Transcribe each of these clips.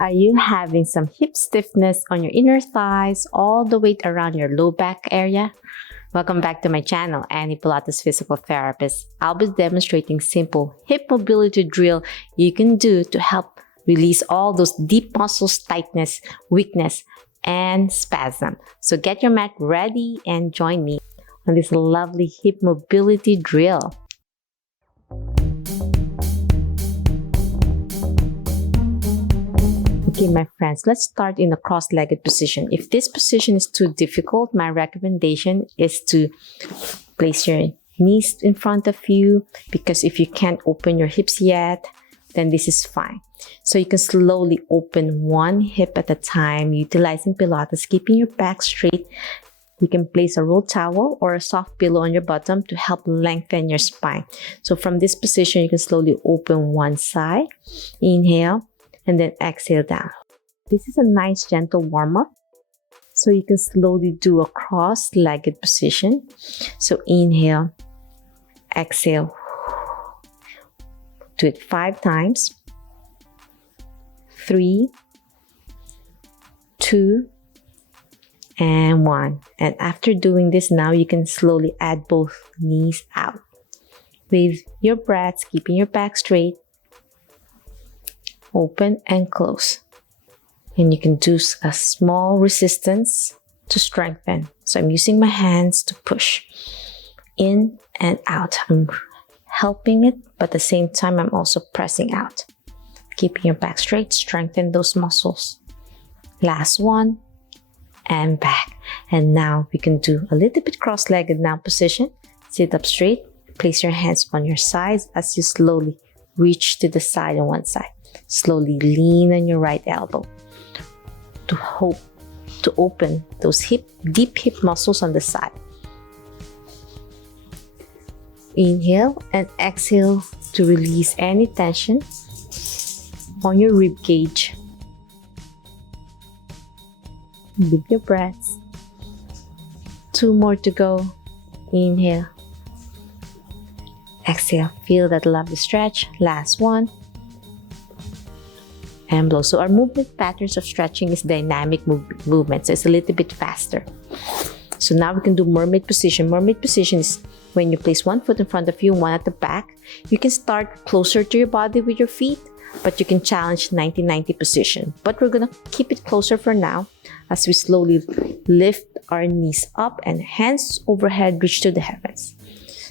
Are you having some hip stiffness on your inner thighs all the way around your low back area? Welcome back to my channel, Annie Pilates Physical Therapist. I'll be demonstrating simple hip mobility drill you can do to help release all those deep muscles, tightness, weakness, and spasm. So get your mat ready and join me on this lovely hip mobility drill. Okay, my friends, let's start in a cross-legged position. If this position is too difficult, my recommendation is to place your knees in front of you, because if you can't open your hips yet, then this is fine. So you can slowly open one hip at a time, utilizing Pilates, keeping your back straight. You can place a rolled towel or a soft pillow on your bottom to help lengthen your spine. So from this position, you can slowly open one side. Inhale. And then exhale down. This is a nice gentle warm-up. So you can slowly do a cross-legged position. So inhale, exhale. Do it 5 times. 3, 2, and 1. And after doing this, now you can slowly add both knees out. With your breaths, keeping your back straight. Open and close. And you can do a small resistance to strengthen. So I'm using my hands to push in and out. I'm helping it, but at the same time, I'm also pressing out. Keeping your back straight, strengthen those muscles. Last one, and back. And now we can do a little bit cross-legged now position. Sit up straight, place your hands on your sides as you slowly reach to the side on one side. Slowly lean on your right elbow to open those deep hip muscles on the side. Inhale and exhale to release any tension on your rib cage. With your breaths. 2 more to go. Inhale. Exhale. Feel that lovely stretch. Last one. And blow. So our movement patterns of stretching is dynamic movement, so it's a little bit faster. So now we can do mermaid position. Mermaid position is when you place one foot in front of you and one at the back. You can start closer to your body with your feet, but you can challenge 90-90 position. But we're gonna keep it closer for now as we slowly lift our knees up and hands overhead reach to the heavens.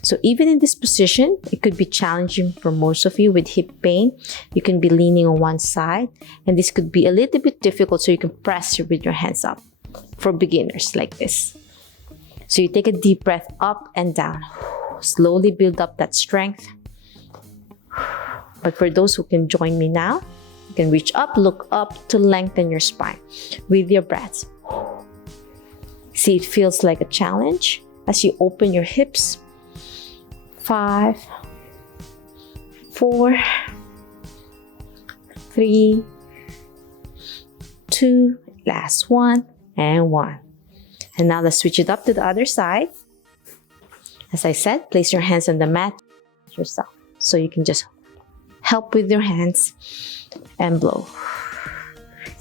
So even in this position, it could be challenging for most of you with hip pain. You can be leaning on one side, and this could be a little bit difficult, so you can press with your hands up for beginners like this. So you take a deep breath up and down. Slowly build up that strength. But for those who can join me now, you can reach up, look up to lengthen your spine with your breaths. See, it feels like a challenge as you open your hips. 5, 4, 3, 2, last one, and 1. And now let's switch it up to the other side. As I said, place your hands on the mat yourself. So you can just help with your hands and blow.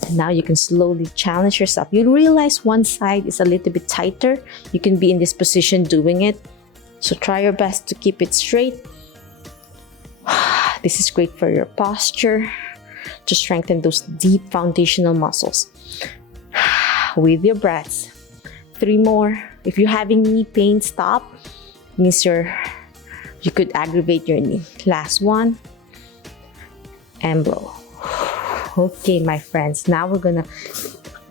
And now you can slowly challenge yourself. You'll realize one side is a little bit tighter. You can be in this position doing it. So try your best to keep it straight. This is great for your posture, to strengthen those deep foundational muscles. With your breaths. 3 more. If you're having knee pain, stop. It means you could aggravate your knee. Last one. And blow. Okay, my friends. Now we're gonna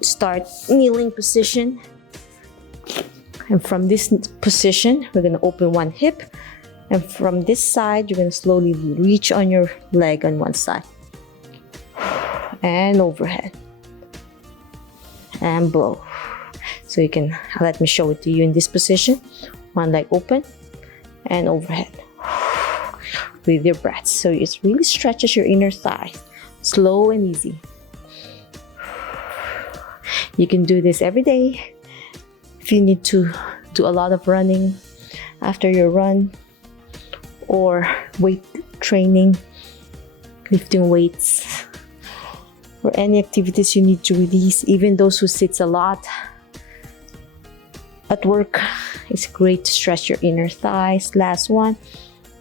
start kneeling position. And from this position, we're going to open one hip. And from this side, you're going to slowly reach on your leg on one side. And overhead. And blow. So you can, let me show it to you in this position. One leg open and overhead. With your breaths. So it really stretches your inner thigh. Slow and easy. You can do this every day. If you need to do a lot of running after your run, or weight training, lifting weights, or any activities you need to release. Even those who sits a lot at work, it's great to stretch your inner thighs. Last one.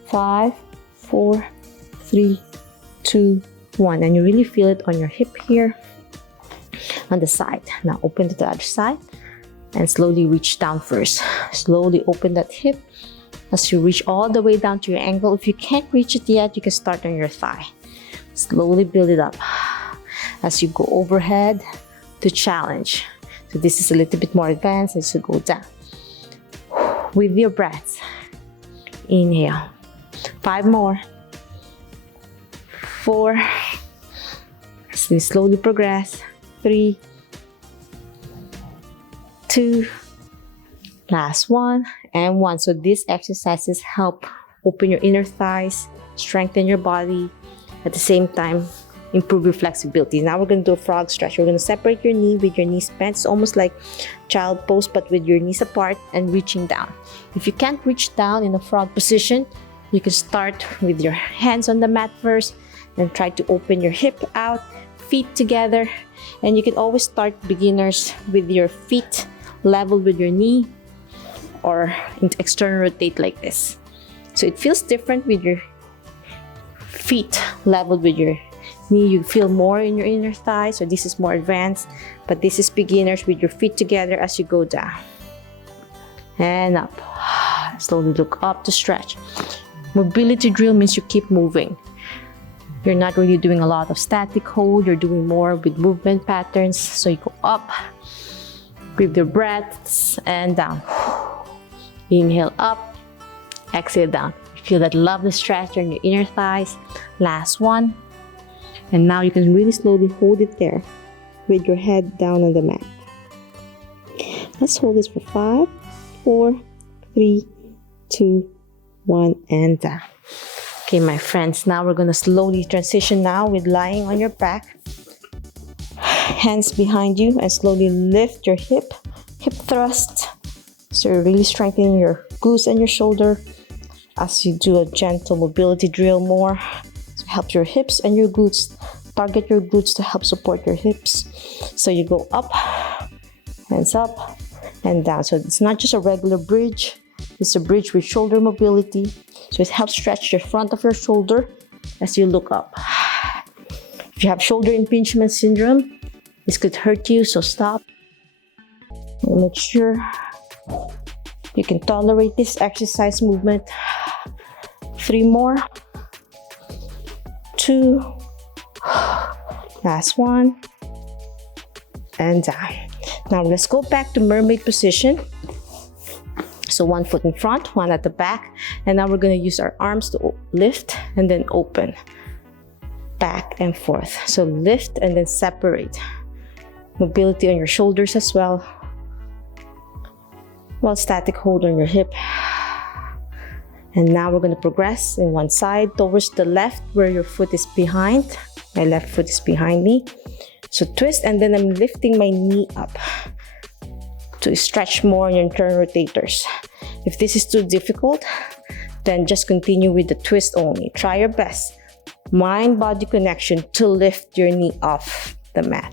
5, 4, 3, 2, 1. And you really feel it on your hip here, on the side. Now open to the other side and slowly reach down first. Slowly open that hip as you reach all the way down to your ankle. If you can't reach it yet, you can start on your thigh. Slowly build it up as you go overhead to challenge. So this is a little bit more advanced as you go down. With your breath, inhale. 5 more. 4. So you slowly progress. 3, 2, last one, and 1. So these exercises help open your inner thighs, strengthen your body, at the same time improve your flexibility. Now we're going to do a frog stretch. We're going to separate your knee with your knees bent. It's almost like child pose, but with your knees apart and reaching down. If you can't reach down in a frog position, you can start with your hands on the mat first and try to open your hip out, feet together. And you can always start, beginners, with your feet level with your knee or external rotate like this. So it feels different with your feet leveled with your knee. You feel more in your inner thigh, so this is more advanced, but this is beginners with your feet together as you go down and up. Slowly look up to stretch. Mobility drill means you keep moving. You're not really doing a lot of static hold, you're doing more with movement patterns. So you go up with your breaths and down. Inhale up, exhale down. Feel that lovely stretch in your inner thighs. Last one. And now you can really slowly hold it there with your head down on the mat. Let's hold this for 5, 4, 3, 2, 1, and down. Okay, my friends, now we're going to slowly transition now with lying on your back. Hands behind you and slowly lift your hip thrust. So you're really strengthening your glutes and your shoulder as you do a gentle mobility drill more. So help your hips and your glutes. Target your glutes to help support your hips. So you go up, hands up, and down. So it's not just a regular bridge. It's a bridge with shoulder mobility. So it helps stretch the front of your shoulder as you look up. If you have shoulder impingement syndrome, this could hurt you, so stop. And make sure you can tolerate this exercise movement. 3 more. 2. Last one. And down. Now let's go back to mermaid position. So 1 foot in front, 1 at the back. And now we're going to use our arms to lift and then open. Back and forth. So lift and then separate. Mobility on your shoulders as well. While static hold on your hip. And now we're going to progress in one side towards the left where your foot is behind. My left foot is behind me. So twist, and then I'm lifting my knee up to stretch more on your internal rotators. If this is too difficult, then just continue with the twist only. Try your best. Mind-body connection to lift your knee off the mat.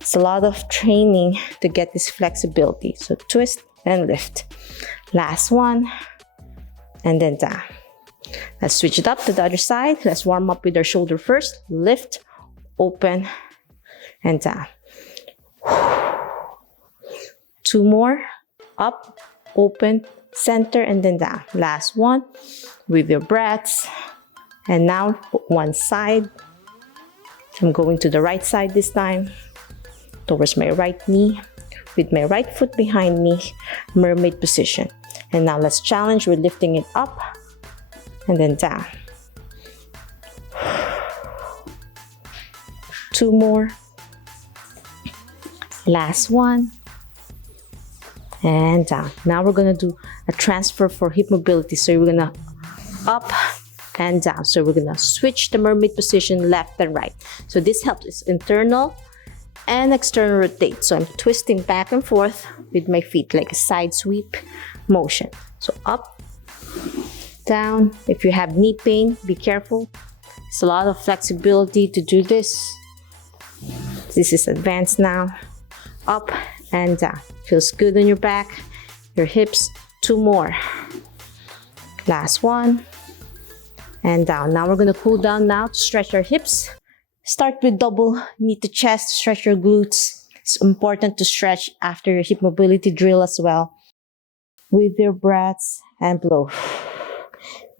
It's a lot of training to get this flexibility. So twist and lift. Last one. And then down. Let's switch it up to the other side. Let's warm up with our shoulder first. Lift, open, and down. 2 more. Up, open, center, and then down. Last one with your breaths. And now one side. I'm going to the right side this time. Towards my right knee. With my right foot behind me. Mermaid position. And now let's challenge. We're lifting it up and then down. 2 more. Last one. And down. Now we're going to do a transfer for hip mobility. So we're going to up and down. So we're going to switch the mermaid position left and right. So this helps. It's internal and external rotate. So I'm twisting back and forth with my feet like a side sweep motion. So up, down. If you have knee pain, be careful. It's a lot of flexibility to do this. This is advanced now. Up and down. Feels good on your back, your hips. 2 more. Last one. And down. Now we're going to cool down now to stretch our hips. Start with double knee to chest to stretch your glutes. It's important to stretch after your hip mobility drill as well. With your breaths and blow.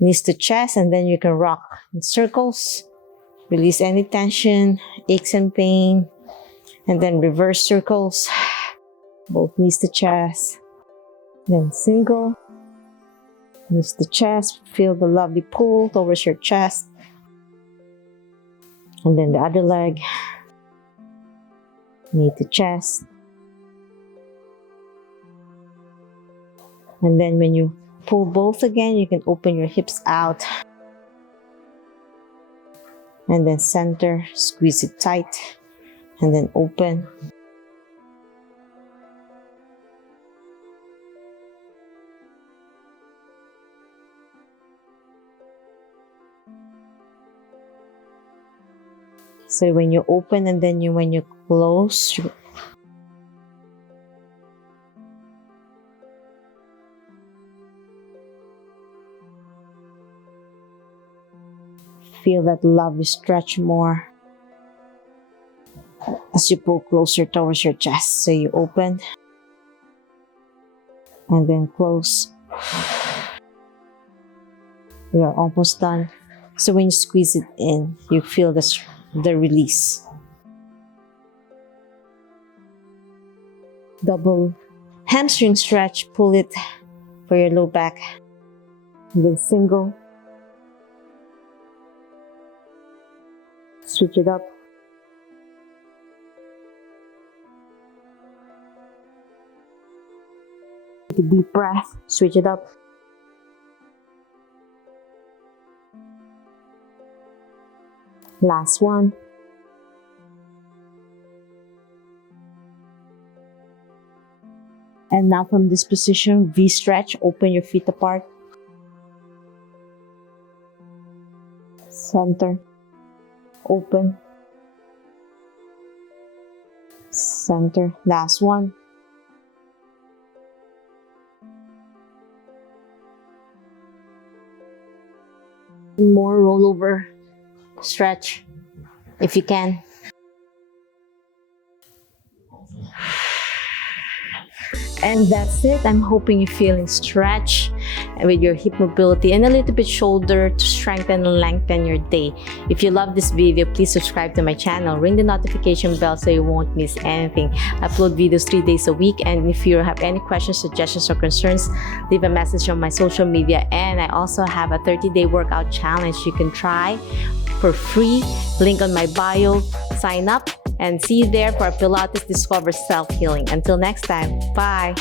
Knees to chest, and then you can rock in circles. Release any tension, aches and pain. And then reverse circles. Both knees to chest. Then single. Knees to chest. Feel the lovely pull towards your chest. And then the other leg. Knee to chest. And then when you pull both again, you can open your hips out. And then center, squeeze it tight. And then open. So when you open and then when you close, feel that lovely stretch more as you pull closer towards your chest. So you open and then close. We are almost done. So when you squeeze it in, you feel the release. Double hamstring stretch, pull it for your low back. And then single. Switch it up. Take a deep breath, switch it up. Last one. And now from this position, V stretch, open your feet apart. Center. Open. Center. Last one. More rollover stretch if you can. And that's it. I'm hoping you're feeling stretch with your hip mobility and a little bit shoulder to strengthen and lengthen your day. If you love this video, please subscribe to my channel. Ring the notification bell so you won't miss anything. I upload videos 3 days a week. And if you have any questions, suggestions, or concerns, leave a message on my social media. And I also have a 30-day workout challenge you can try for free. Link on my bio. Sign up and see you there for Pilates Discover Self-Healing. Until next time, bye!